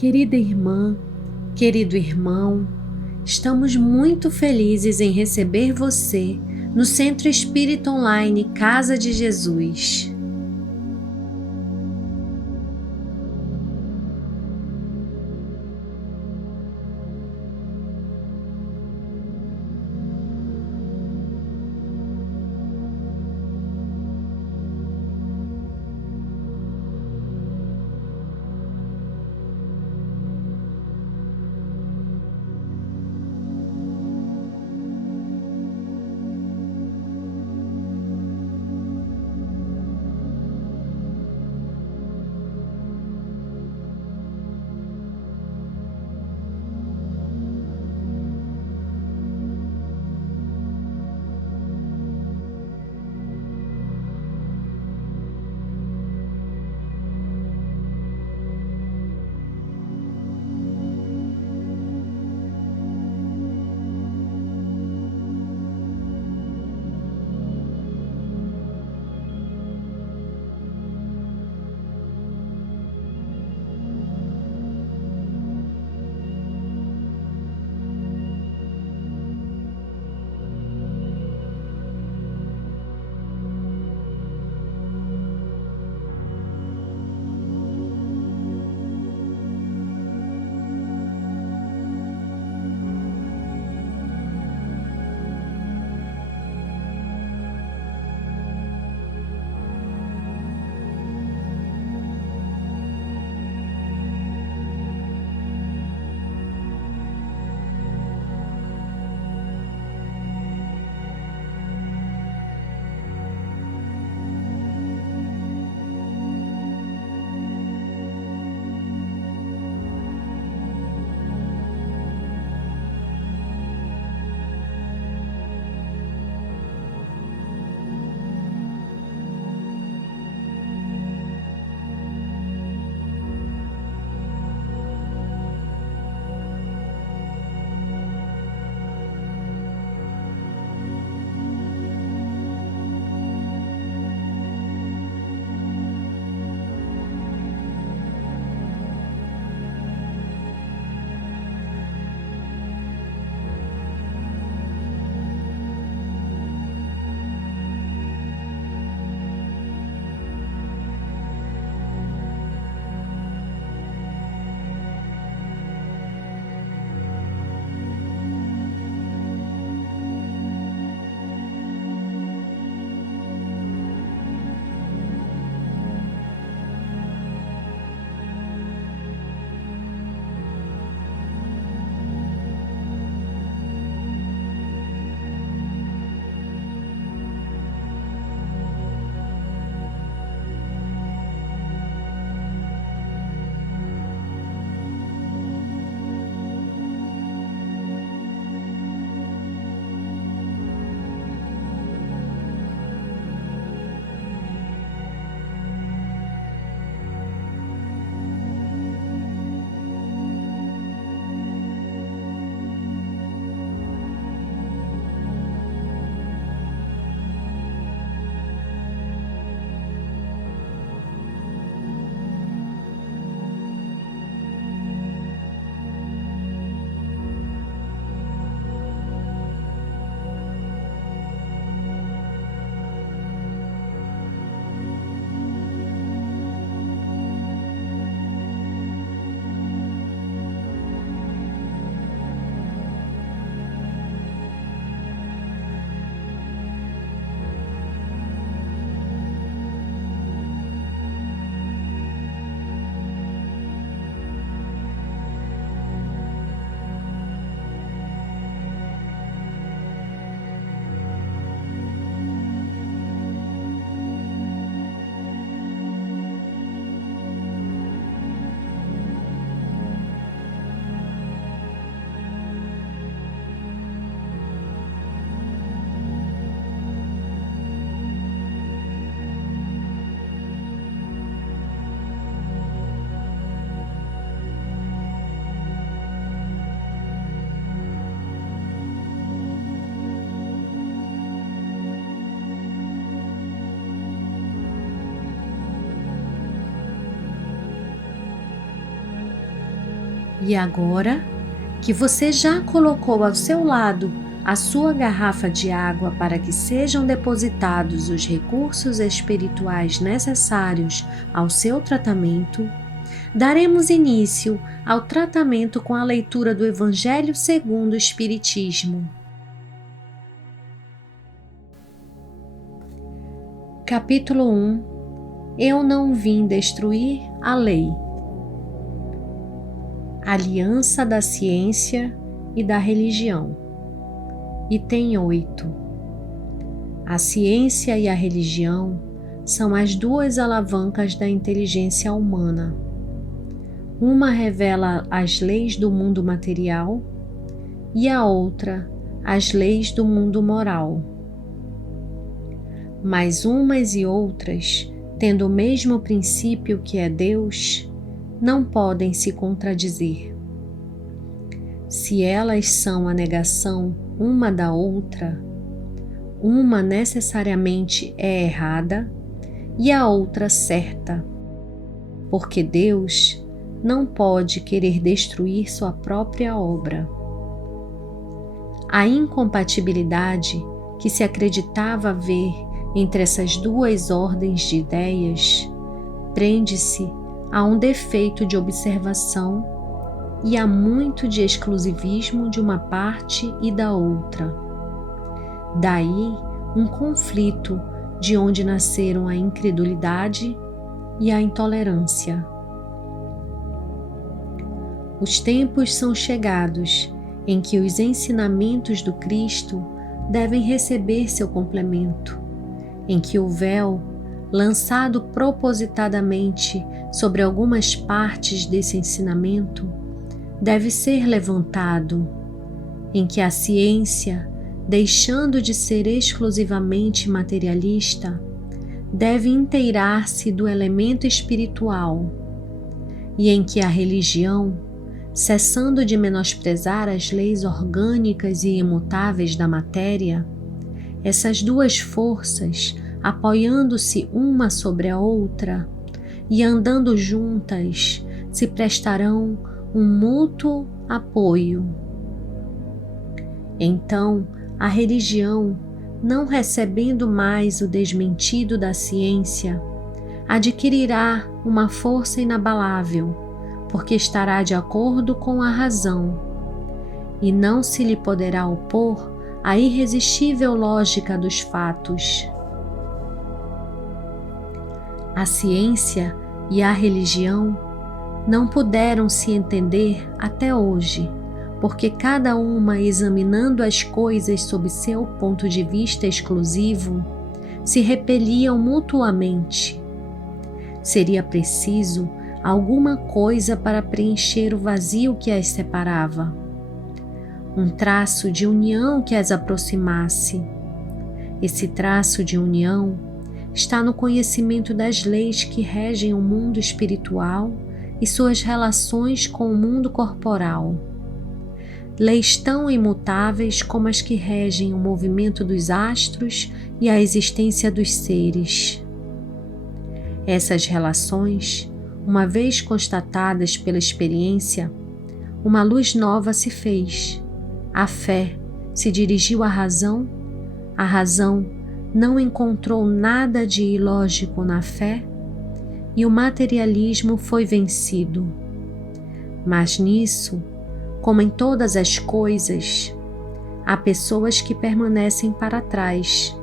Querida irmã, querido irmão, estamos muito felizes em receber você no Centro Espírita Online Casa de Jesus. E agora que você já colocou ao seu lado a sua garrafa de água para que sejam depositados os recursos espirituais necessários ao seu tratamento, daremos início ao tratamento com a leitura do Evangelho segundo o Espiritismo. Capítulo 1. Eu não vim destruir a lei. Aliança da ciência e da religião. Item 8. A ciência e a religião são as duas alavancas da inteligência humana. Uma revela as leis do mundo material e a outra as leis do mundo moral. Mas umas e outras, tendo o mesmo princípio que é Deus, não podem se contradizer. Se elas são a negação uma da outra, uma necessariamente é errada e a outra certa, porque Deus não pode querer destruir sua própria obra. A incompatibilidade que se acreditava haver entre essas duas ordens de ideias prende-se a um defeito de observação e há muito de exclusivismo de uma parte e da outra. Daí um conflito de onde nasceram a incredulidade e a intolerância. Os tempos são chegados em que os ensinamentos do Cristo devem receber seu complemento, em que o véu, lançado propositadamente sobre algumas partes desse ensinamento, deve ser levantado, em que a ciência, deixando de ser exclusivamente materialista, deve inteirar-se do elemento espiritual, e em que a religião, cessando de menosprezar as leis orgânicas e imutáveis da matéria, essas duas forças, apoiando-se uma sobre a outra e andando juntas, se prestarão um mútuo apoio. Então, a religião, não recebendo mais o desmentido da ciência, adquirirá uma força inabalável, porque estará de acordo com a razão, e não se lhe poderá opor a irresistível lógica dos fatos. A ciência e a religião não puderam se entender até hoje, porque cada uma, examinando as coisas sob seu ponto de vista exclusivo, se repeliam mutuamente. Seria preciso alguma coisa para preencher o vazio que as separava, um traço de união que as aproximasse. Esse traço de união está no conhecimento das leis que regem o mundo espiritual e suas relações com o mundo corporal. Leis tão imutáveis como as que regem o movimento dos astros e a existência dos seres. Essas relações, uma vez constatadas pela experiência, uma luz nova se fez. A fé se dirigiu à razão, a razão não encontrou nada de ilógico na fé e o materialismo foi vencido. Mas nisso, como em todas as coisas, há pessoas que permanecem para trás,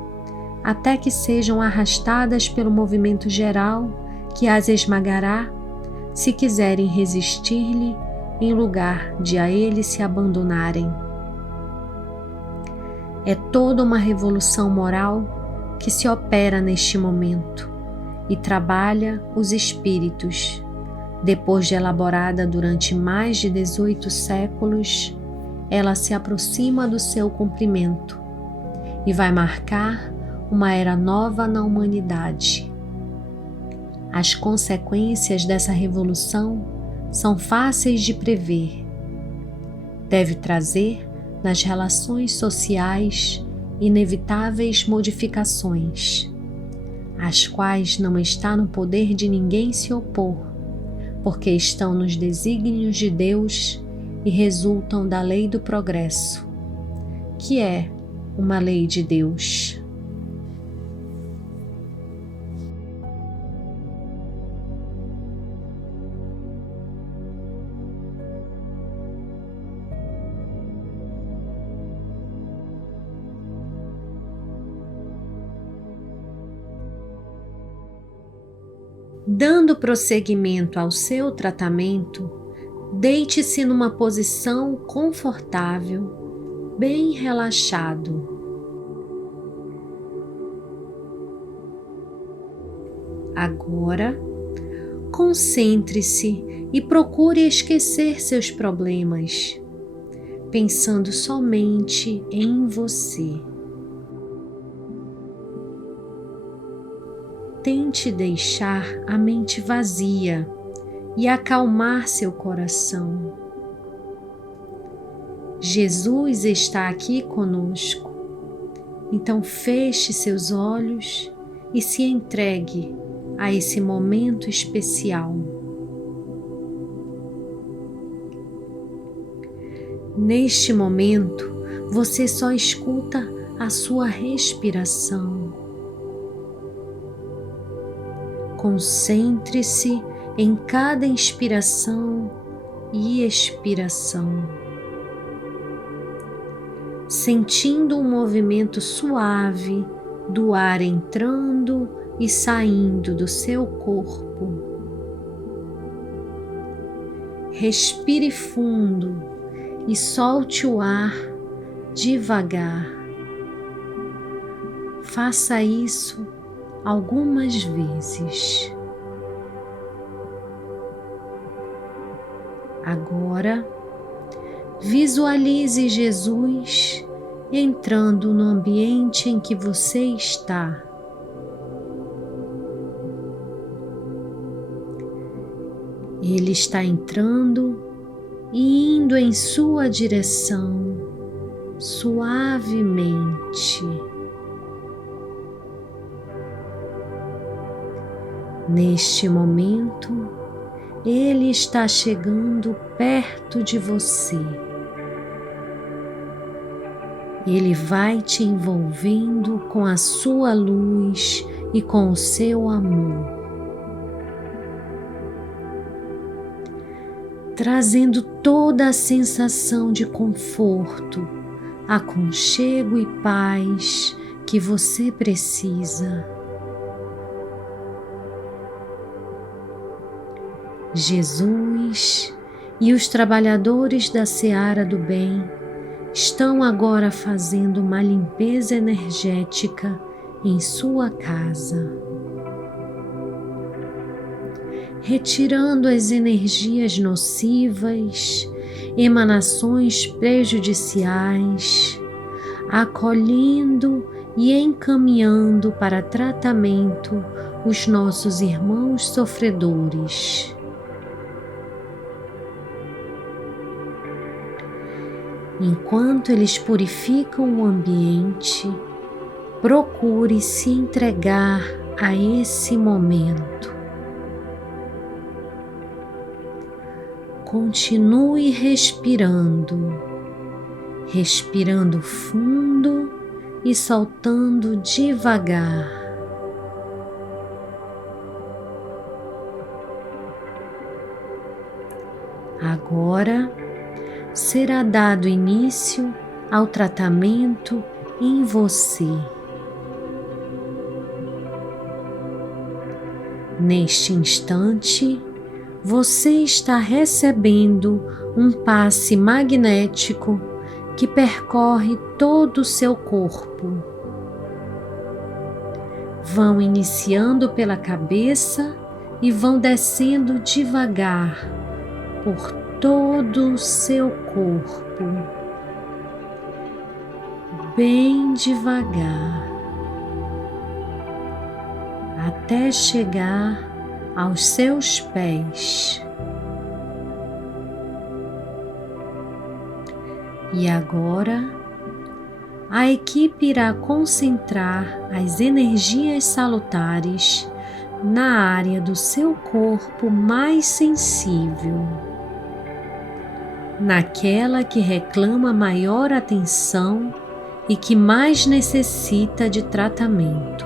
até que sejam arrastadas pelo movimento geral que as esmagará, se quiserem resistir-lhe em lugar de a ele se abandonarem. É toda uma revolução moral que se opera neste momento e trabalha os espíritos. Depois de elaborada durante mais de 18 séculos, ela se aproxima do seu cumprimento e vai marcar uma era nova na humanidade. As consequências dessa revolução são fáceis de prever. Deve trazer nas relações sociais inevitáveis modificações, às quais não está no poder de ninguém se opor, porque estão nos desígnios de Deus e resultam da lei do progresso, que é uma lei de Deus. Dando prosseguimento ao seu tratamento, deite-se numa posição confortável, bem relaxado. Agora, concentre-se e procure esquecer seus problemas, pensando somente em você. Tente deixar a mente vazia e acalmar seu coração. Jesus está aqui conosco, então feche seus olhos e se entregue a esse momento especial. Neste momento, você só escuta a sua respiração. Concentre-se em cada inspiração e expiração, sentindo um movimento suave do ar entrando e saindo do seu corpo. Respire fundo e solte o ar devagar. Faça isso algumas vezes. Agora, visualize Jesus entrando no ambiente em que você está. Ele está entrando e indo em sua direção suavemente. Neste momento, Ele está chegando perto de você. Ele vai te envolvendo com a sua luz e com o seu amor, trazendo toda a sensação de conforto, aconchego e paz que você precisa. Jesus e os trabalhadores da seara do bem estão agora fazendo uma limpeza energética em sua casa, retirando as energias nocivas, emanações prejudiciais, acolhendo e encaminhando para tratamento os nossos irmãos sofredores. Enquanto eles purificam o ambiente, procure se entregar a esse momento. Continue respirando fundo e soltando devagar. Agora será dado início ao tratamento em você. Neste instante, você está recebendo um passe magnético que percorre todo o seu corpo. Vão iniciando pela cabeça e vão descendo devagar por todo o seu corpo, bem devagar, até chegar aos seus pés. E agora, a equipe irá concentrar as energias salutares na área do seu corpo mais sensível, naquela que reclama maior atenção e que mais necessita de tratamento.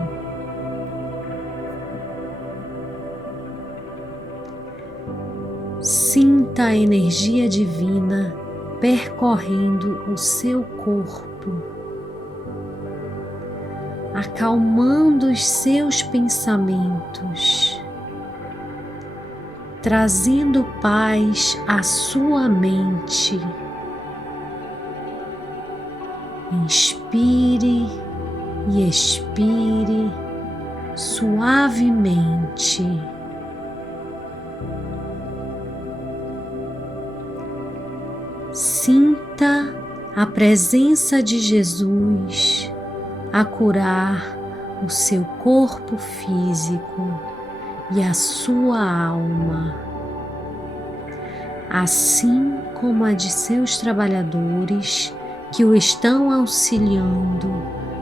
Sinta a energia divina percorrendo o seu corpo, acalmando os seus pensamentos, trazendo paz à sua mente. Inspire e expire suavemente. Sinta a presença de Jesus a curar o seu corpo físico e a sua alma, assim como a de seus trabalhadores que o estão auxiliando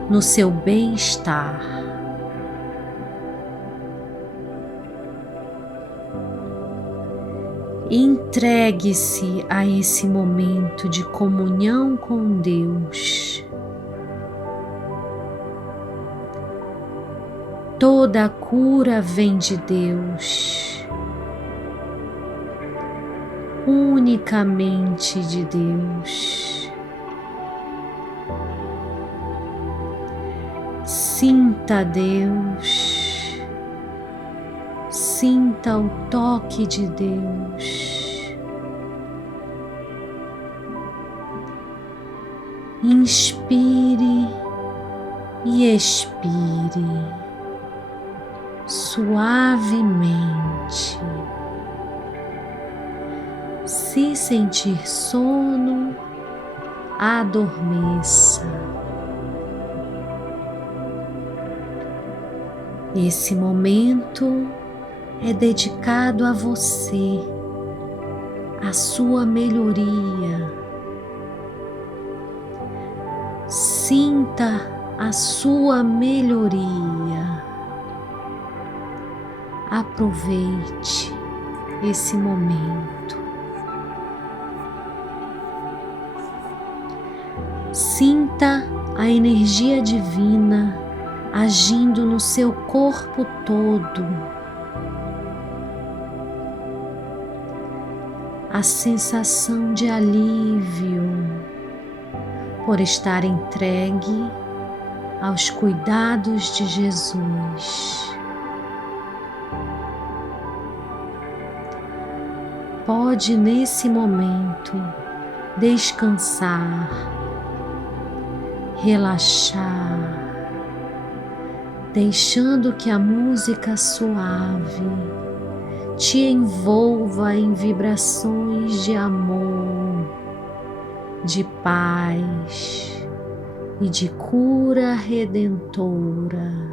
no seu bem-estar. Entregue-se a esse momento de comunhão com Deus. Toda a cura vem de Deus, unicamente de Deus. Sinta Deus, sinta o toque de Deus. Inspire e expire suavemente. Se sentir sono, adormeça. Esse momento é dedicado a você, a sua melhoria. Sinta a sua melhoria. Aproveite esse momento. Sinta a energia divina agindo no seu corpo todo. A sensação de alívio por estar entregue aos cuidados de Jesus. Pode nesse momento descansar, relaxar, deixando que a música suave te envolva em vibrações de amor, de paz e de cura redentora.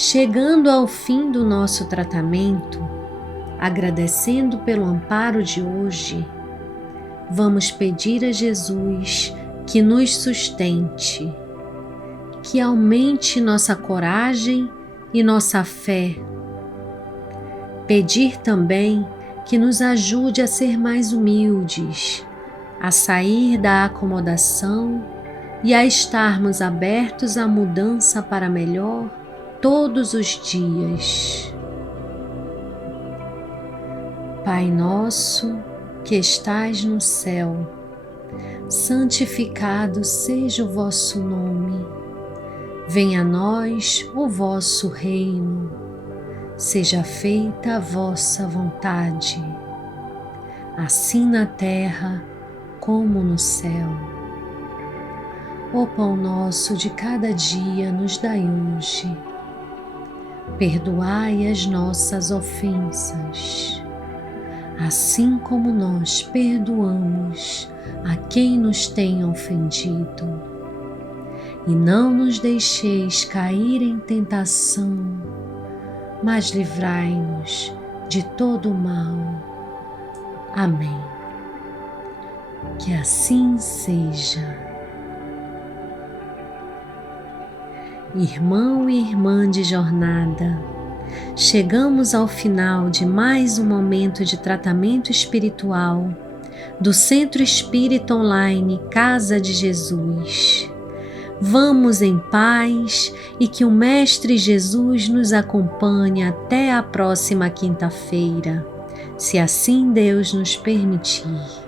Chegando ao fim do nosso tratamento, agradecendo pelo amparo de hoje, vamos pedir a Jesus que nos sustente, que aumente nossa coragem e nossa fé. Pedir também que nos ajude a ser mais humildes, a sair da acomodação e a estarmos abertos à mudança para melhor todos os dias. Pai nosso, que estais no céu, santificado seja o vosso nome. Venha a nós o vosso reino. Seja feita a vossa vontade, assim na terra como no céu. O pão nosso de cada dia nos dai hoje. Perdoai as nossas ofensas, assim como nós perdoamos a quem nos tem ofendido. E não nos deixeis cair em tentação, mas livrai-nos de todo o mal. Amém. Que assim seja. Irmão e irmã de jornada, chegamos ao final de mais um momento de tratamento espiritual do Centro Espírita Online Casa de Jesus. Vamos em paz e que o Mestre Jesus nos acompanhe até a próxima quinta-feira, se assim Deus nos permitir.